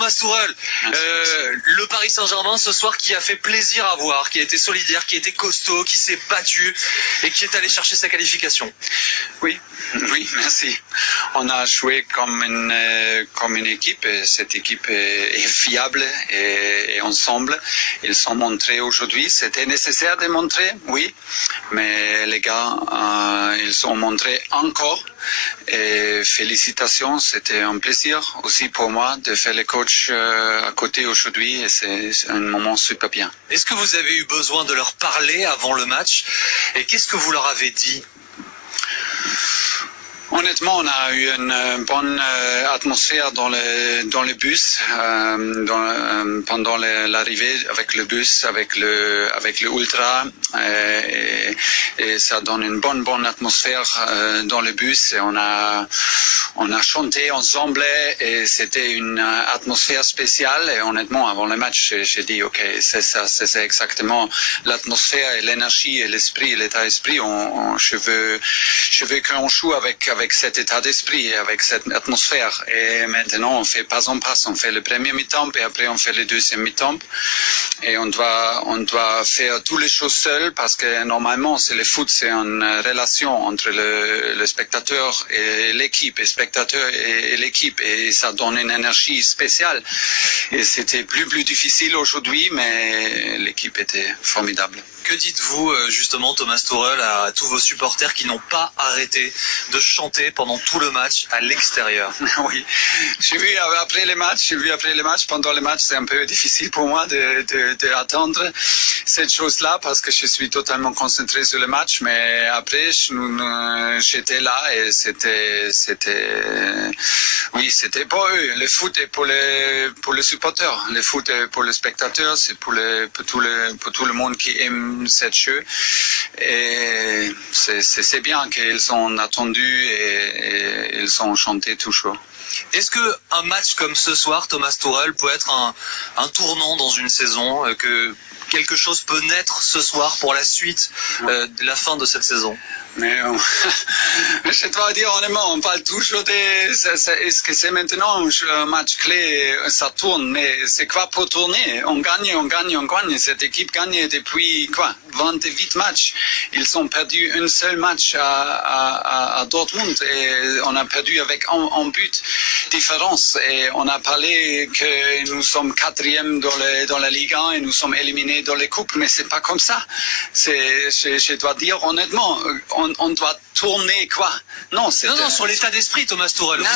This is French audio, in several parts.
Thomas Tuchel. Le Paris Saint-Germain ce soir qui a fait plaisir à voir, qui a été solidaire, qui a été costaud, qui s'est battu et qui est allé chercher sa qualification. Oui, merci. On a joué comme une équipe et cette équipe est fiable et ensemble. Ils sont montrés aujourd'hui. C'était nécessaire de montrer, oui, mais les gars, ils ont montré encore. Et félicitations, c'était un plaisir aussi pour moi de faire le coach à côté aujourd'hui et c'est un moment super bien. Est-ce que vous avez eu besoin de leur parler avant le match et qu'est-ce que vous leur avez dit ? Honnêtement, on a eu une bonne atmosphère dans le bus pendant l'arrivée avec le bus, avec le ultra et ça donne une bonne atmosphère dans le bus et on a chanté ensemble et c'était une atmosphère spéciale et honnêtement avant le match j'ai dit ok c'est ça, c'est exactement l'atmosphère et l'énergie et l'esprit, l'état d'esprit. Je veux qu'on joue avec cet état d'esprit et avec cette atmosphère. Et maintenant, on fait pas en pas. On fait le premier mi-temps et après on fait le deuxième mi-temps. Et on doit faire toutes les choses seul parce que normalement, c'est le foot, c'est une relation entre le spectateur et l'équipe, et spectateur et l'équipe. Et ça donne une énergie spéciale. Et c'était plus difficile aujourd'hui, mais l'équipe était formidable. Que dites-vous justement Thomas Tuchel à tous vos supporters qui n'ont pas arrêté de chanter pendant tout le match à l'extérieur? Oui, j'ai vu après le match, pendant le match, c'est un peu difficile pour moi d'attendre cette chose-là parce que je suis totalement concentré sur le match, mais après j'étais là et c'était pour eux. Le foot est pour les supporters, le foot est pour les spectateurs, c'est pour tout le monde qui aime cette jeu et c'est bien qu'ils ont attendu et ils ont chanté toujours. Est-ce que un match comme ce soir, Thomas Tuchel, peut être un tournant dans une saison, que quelque chose peut naître ce soir pour la suite de la fin de cette saison? Mais je dois dire honnêtement, on parle toujours est-ce que c'est maintenant un match clé, ça tourne, mais c'est quoi pour tourner? On gagne. Cette équipe gagne depuis 28 matchs. Ils ont perdu un seul match à Dortmund et on a perdu avec un but différence. Et on a parlé que nous sommes 4e dans la Ligue 1 et nous sommes éliminés dans les coupes, mais c'est pas comme ça. Je dois dire honnêtement, on doit tourner quoi? Non, sur l'état d'esprit, Thomas Tuchel.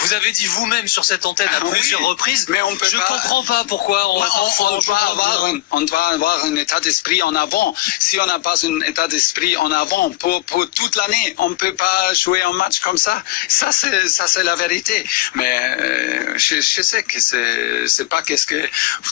Vous avez dit vous-même sur cette antenne à plusieurs reprises. Mais on peut je comprends pas pourquoi on doit avoir un état d'esprit en avant. Si on n'a pas un état d'esprit en avant pour toute l'année, on peut pas jouer un match comme ça. Ça c'est la vérité. Mais je sais que c'est pas qu'est-ce que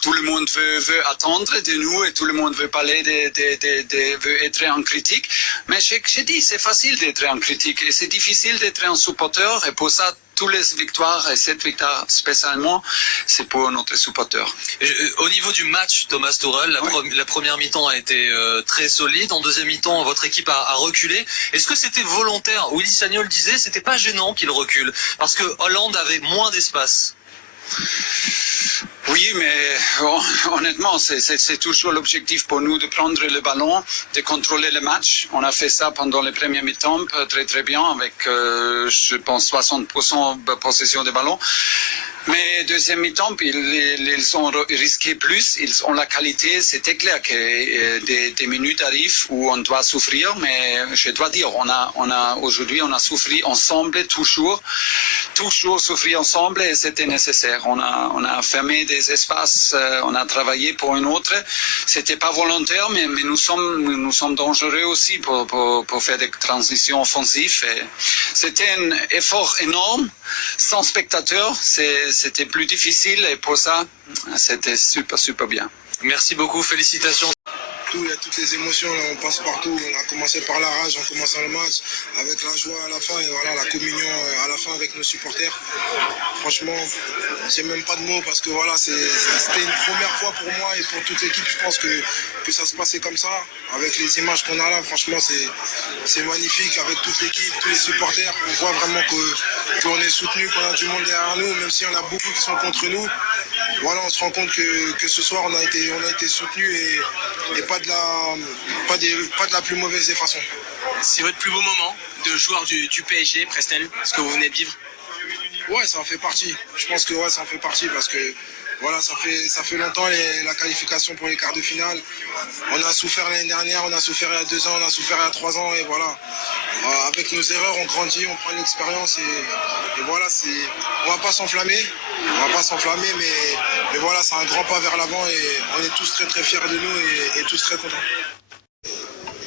tout le monde veut attendre de nous et tout le monde veut parler veut être en critique. Mais j'ai dit c'est facile d'être en critique et c'est difficile d'être un supporter et pour ça toutes les victoires et cette victoire spécialement c'est pour notre supporter. Au niveau du match, Thomas Tuchel, la première mi-temps a été très solide. En deuxième mi-temps, votre équipe a reculé. Est-ce que c'était volontaire? Willy Sagnol disait c'était pas gênant qu'il recule parce que Hollande avait moins d'espace. Oui, mais honnêtement, c'est toujours l'objectif pour nous de prendre le ballon, de contrôler le match. On a fait ça pendant les premiers mi-temps très bien avec, je pense, 60% de possession de ballon. Mais deuxième mi-temps, ils ont risqué plus, ils ont la qualité. C'était clair que des minutes arrivent où on doit souffrir, mais je dois dire, aujourd'hui, on a souffert ensemble, toujours souffrir ensemble et c'était nécessaire. On a fermé des espaces, on a travaillé pour une autre. C'était pas volontaire, mais nous sommes dangereux aussi pour faire des transitions offensives. Et c'était un effort énorme, sans spectateurs. C'était plus difficile et pour ça, c'était super bien. Merci beaucoup, félicitations. Il y a toutes les émotions, là, on passe partout. On a commencé par la rage en commençant le match, avec la joie à la fin et voilà la communion à la fin avec nos supporters. Franchement, j'ai même pas de mots parce que voilà, c'était une première fois pour moi et pour toute l'équipe. Je pense que ça se passait comme ça. Avec les images qu'on a là, franchement, c'est magnifique avec toute l'équipe. l'équipe, tous les supporters. On voit vraiment qu'on est soutenu, qu'on a du monde derrière nous, même si on a beaucoup qui sont contre nous. Voilà, on se rend compte que ce soir on a été soutenu et pas de la plus mauvaise des façons. C'est votre plus beau moment de joueur du PSG, Presnel, ce que vous venez de vivre? Ouais, ça en fait partie. Je pense que ouais, ça en fait partie parce que voilà, ça fait longtemps la qualification pour les quarts de finale. On a souffert l'année dernière, on a souffert il y a 2 ans, on a souffert il y a 3 ans et voilà. Avec nos erreurs, on grandit, on prend l'expérience et voilà, on va pas s'enflammer, mais voilà, c'est un grand pas vers l'avant et on est tous très très fiers de nous et tous très contents.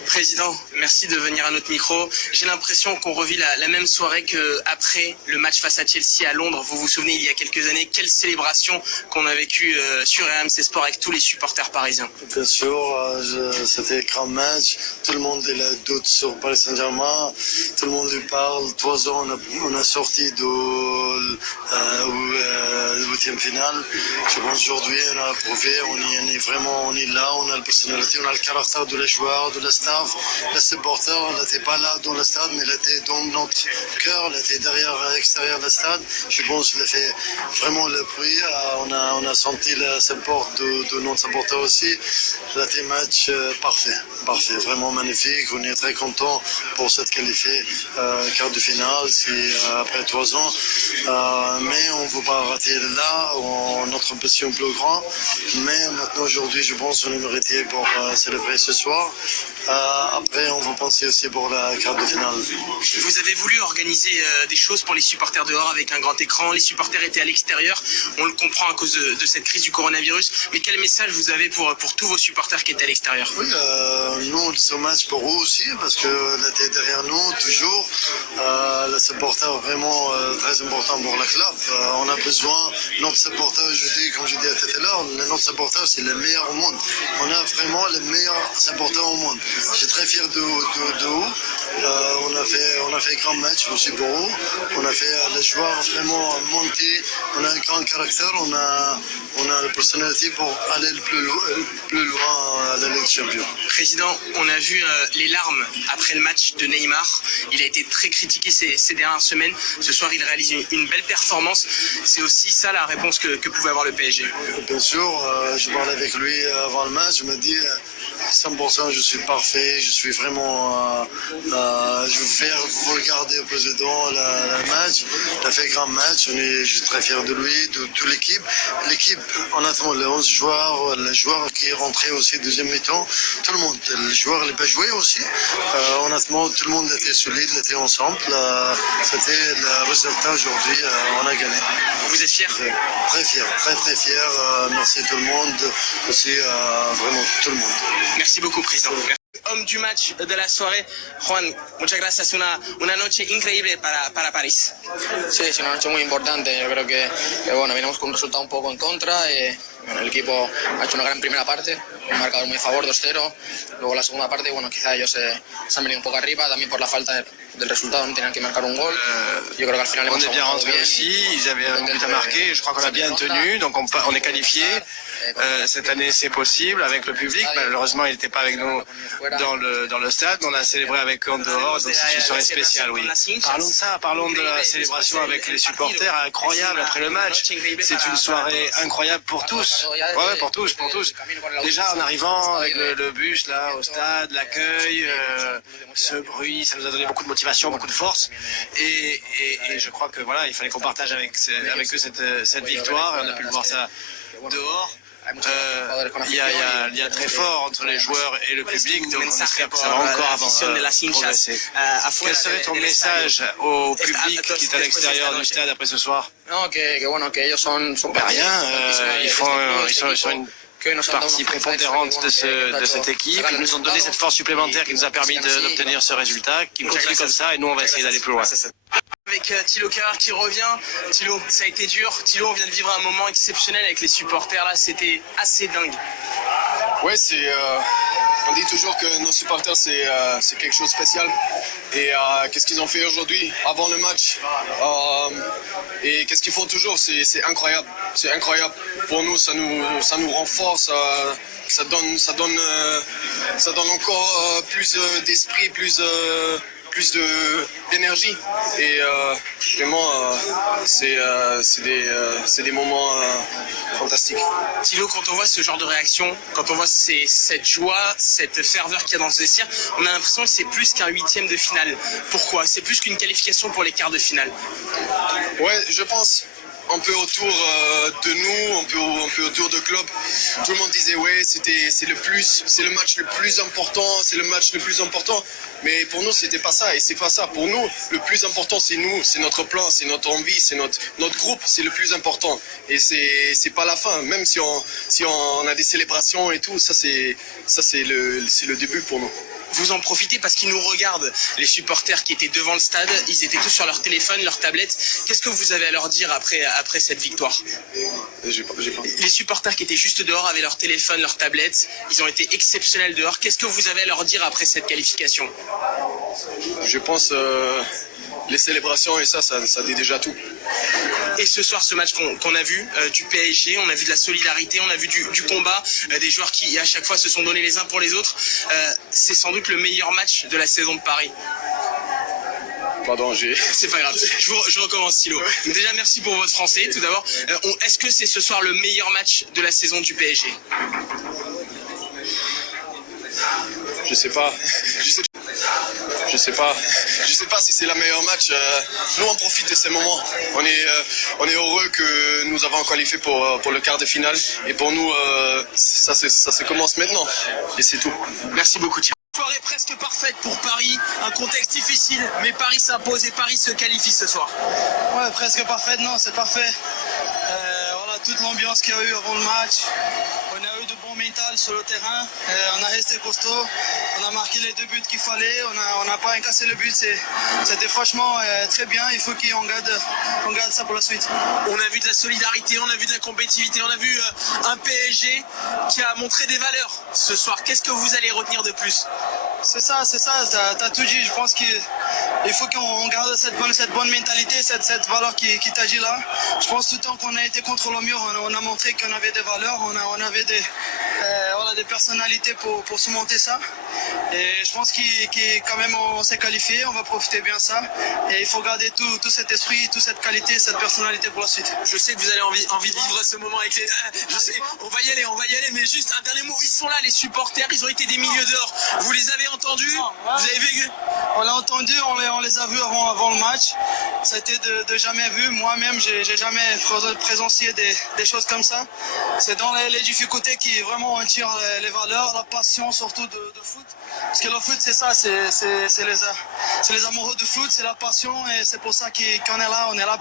Président, merci de venir à notre micro. J'ai l'impression qu'on revit la même soirée qu'après le match face à Chelsea à Londres. Vous vous souvenez, il y a quelques années, quelle célébration qu'on a vécue sur RMC Sport avec tous les supporters parisiens. Bien sûr, c'était un grand match. Tout le monde il a doute sur Paris Saint-Germain. Tout le monde lui parle. 3 ans, on a sorti de 8e finale. Je pense aujourd'hui, on a prouvé, on est là, on a la personnalité, on a le caractère de les joueurs, de la staff. Les supporters, on n'était pas là dans le stade, mais il était dans notre cœur, il était derrière, à l'extérieur du stade. Je pense qu'il a fait vraiment le bruit. On a senti le support de notre supporter aussi. C'était un match parfait, vraiment magnifique. On est très content pour cette qualifiée quart de finale, après 3 ans. Mais on ne veut pas rater là, notre ambition plus grande. Mais maintenant, aujourd'hui, je pense qu'on est mérité pour célébrer ce soir. Après, on va penser aussi pour la quart de finale. Vous avez voulu organiser des choses pour les supporters dehors avec un grand écran. Les supporters étaient à l'extérieur. On le comprend à cause de cette crise du coronavirus. Mais quel message vous avez pour tous vos supporters qui étaient à l'extérieur? Oui, nous, ce match pour eux aussi, parce qu'ils étaient derrière nous toujours. Les supporters vraiment très important pour le club. On a besoin, notre supporter, comme je disais tout à l'heure, notre supporter, c'est le meilleur au monde. On a vraiment les meilleurs supporters au monde. Je suis très fier de eux. On a fait un grand match aussi pour eux. On a fait les joueurs vraiment monter. On a un grand caractère. On a la personnalité pour aller le plus loin à la Ligue des Champions. Président, on a vu les larmes après le match de Neymar. Il a été très critiqué ces dernières semaines. Ce soir, il réalise une belle performance. C'est aussi ça la réponse que pouvait avoir le PSG. Bien sûr, je parlais avec lui avant le match. Je me dis 100%, je suis parfait. Je suis vraiment. Je vais faire regarder au président le match. Il a fait un grand match. Je suis très fier de lui, de toute l'équipe. L'équipe, honnêtement, les 11 joueurs, les joueurs qui sont rentrés aussi deuxième mi-temps, tout le monde, les joueurs les pas joués aussi. Honnêtement, tout le monde était solide, était ensemble. C'était le résultat aujourd'hui. On a gagné. Vous êtes fier? Très fier, très fier. Merci tout le monde, aussi vraiment tout le monde. Merci beaucoup, président. Homme du match de la soirée, Juan, muchas gracias. Una noche increíble para París. Sí, es una noche muy importante. Yo creo que bueno, venimos con un resultado un poco en contra. Bueno, el equipo ha hecho una gran primera parte, un marcador muy a favor, 2-0. Luego la segunda parte, bueno, quizá ellos se han venido un poco arriba, también por la falta del resultado, no tenían que marcar un gol. Yo creo que al final on est bien rentré aussi, ils avaient un but à marquer, je crois qu'on a bien tenu, donc on est qualifié. Cette année c'est possible avec le public, malheureusement il n'était pas avec nous dans le stade, on a célébré avec eux en dehors, donc c'est une soirée spéciale, oui. Parlons de ça, parlons de la célébration avec les supporters, incroyable après le match, c'est une soirée incroyable pour tous, ouais, pour tous. Déjà en arrivant avec le bus là au stade, l'accueil, ce bruit, ça nous a donné beaucoup de motivation, beaucoup de force, et je crois que voilà, il fallait qu'on partage avec eux cette victoire, et on a pu le voir ça dehors. Il y a un lien très fort entre les joueurs et le public, donc on espère que ça va encore progresser. Quel serait ton message au public qui est à l'extérieur du stade après ce soir? No, que bueno, que ellos son Rien, ils sont une partie prépondérante de cette équipe. Ils nous ont donné cette force supplémentaire qui nous a permis d'obtenir ce résultat, qui continue comme ça, et nous on va essayer d'aller plus loin. Avec Thilo Kehrer qui revient. Thilo, ça a été dur. Thilo, on vient de vivre un moment exceptionnel avec les supporters là, c'était assez dingue. Ouais, on dit toujours que nos supporters c'est quelque chose de spécial. Et qu'est-ce qu'ils ont fait aujourd'hui, avant le match, et qu'est-ce qu'ils font toujours, c'est incroyable. C'est incroyable. Pour nous, ça nous renforce, ça donne encore plus d'esprit, plus plus d'énergie. Et vraiment, c'est des moments fantastiques. Thilo, quand on voit ce genre de réaction, quand on voit cette joie, cette ferveur qu'il y a dans ce vestiaire, on a l'impression que c'est plus qu'un 8e de finale. Pourquoi? C'est plus qu'une qualification pour les quarts de finale. Ouais, je pense. Un peu autour de nous, un peu autour de club. Tout le monde disait ouais, c'est le match le plus important, Mais pour nous, c'était pas ça, et c'est pas ça. Pour nous, le plus important, c'est nous, c'est notre plan, c'est notre envie, c'est notre groupe, c'est le plus important. Et c'est pas la fin. Même si on a des célébrations et tout, ça c'est le début pour nous. Vous en profitez parce qu'ils nous regardent, les supporters qui étaient devant le stade, ils étaient tous sur leur téléphone, leur tablette. Qu'est-ce que vous avez à leur dire après cette victoire? J'ai pas. Les supporters qui étaient juste dehors avaient leur téléphone, leur tablette, ils ont été exceptionnels dehors. Qu'est-ce que vous avez à leur dire après cette qualification? Je pense les célébrations et ça dit déjà tout. Et ce soir, ce match qu'on a vu du PSG, on a vu de la solidarité, on a vu du combat, des joueurs qui à chaque fois se sont donnés les uns pour les autres. C'est sans doute le meilleur match de la saison de Paris. Pardon, C'est pas grave, je recommence, Thilo. Déjà, merci pour votre français, tout d'abord. Est-ce que c'est ce soir le meilleur match de la saison du PSG? Je sais pas. Je sais pas si c'est le meilleur match. Nous, on profite de ces moments. On est heureux que nous avons qualifié pour le quart de finale. Et pour nous, ça se commence maintenant. Et c'est tout. Merci beaucoup, Thilo. Soirée presque parfaite pour Paris, un contexte difficile, mais Paris s'impose et Paris se qualifie ce soir. Ouais, presque parfaite, non, c'est parfait. Voilà, toute l'ambiance qu'il y a eu avant le match. On a eu de bons mental sur le terrain. On a resté costaud. On a marqué les 2 buts qu'il fallait. On n'a pas incassé le but. C'était franchement très bien. Il faut qu'on garde ça pour la suite. On a vu de la solidarité, on a vu de la compétitivité, on a vu un PSG qui a montré des valeurs ce soir. Qu'est-ce que vous allez retenir de plus? C'est ça, t'as tout dit. Je pense qu'il faut qu'on garde cette bonne mentalité, cette valeur qui t'agit là. Je pense tout le temps qu'on a été contre le mur, on a montré qu'on avait des valeurs, on avait des personnalités pour surmonter ça. Et je pense quand même on s'est qualifié, on va profiter bien de ça. Et il faut garder tout cet esprit, toute cette qualité, cette personnalité pour la suite. Je sais que vous avez envie de vivre ce moment avec les... Je sais, on va y aller, mais juste un dernier mot. Ils sont là, les supporters, ils ont été des milieux d'or. Vous les avez entendus? Vous avez vécu? On l'a entendu, on les a vus avant le match. Ça a été de jamais vu. Moi-même, j'ai jamais présencié des choses comme ça. C'est dans les difficultés qui vraiment on tire les valeurs, la passion surtout de foot. Parce que le foot, c'est ça, c'est les amoureux du foot, c'est la passion et c'est pour ça qu'on est là. On est là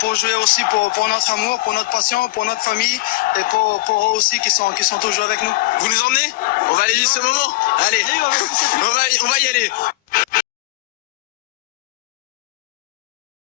pour jouer aussi pour notre amour, pour notre passion, pour notre famille et pour eux aussi qui sont toujours avec nous. Vous nous emmenez? On va aller vivre ce moment? Allez, on va y aller.